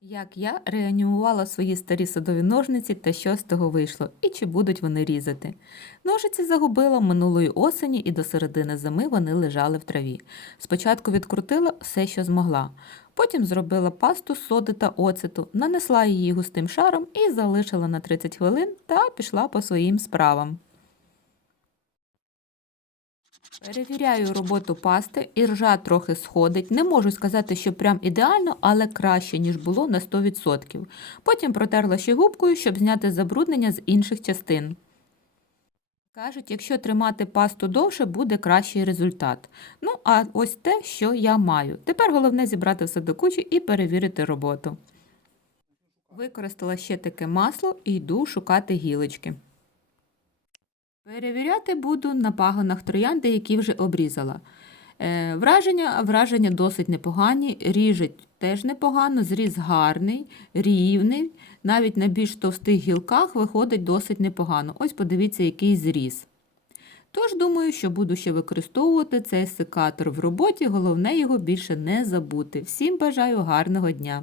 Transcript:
Як я реанімувала свої старі садові ножниці та що з того вийшло, і чи будуть вони різати. Ножиці загубила минулої осені і до середини зими вони лежали в траві. Спочатку відкрутила все, що змогла. Потім зробила пасту з соди та оцету, нанесла її густим шаром і залишила на 30 хвилин та пішла по своїм справам. Перевіряю роботу пасти, і ржа трохи сходить. Не можу сказати, що прям ідеально, але краще, ніж було на 100%. Потім протерла ще губкою, щоб зняти забруднення з інших частин. Кажуть, якщо тримати пасту довше, буде кращий результат. Ну, а ось те, що я маю. Тепер головне зібрати все до кучі і перевірити роботу. Використала ще таке масло і йду шукати гілочки. Перевіряти буду на пагонах троянди, які вже обрізала. Е, враження, враження досить непогані, ріжуть теж непогано, зріз гарний, рівний. Навіть на більш товстих гілках виходить досить непогано. Ось подивіться, який зріз. Тож думаю, що буду ще використовувати цей секатор в роботі, головне його більше не забути. Всім бажаю гарного дня!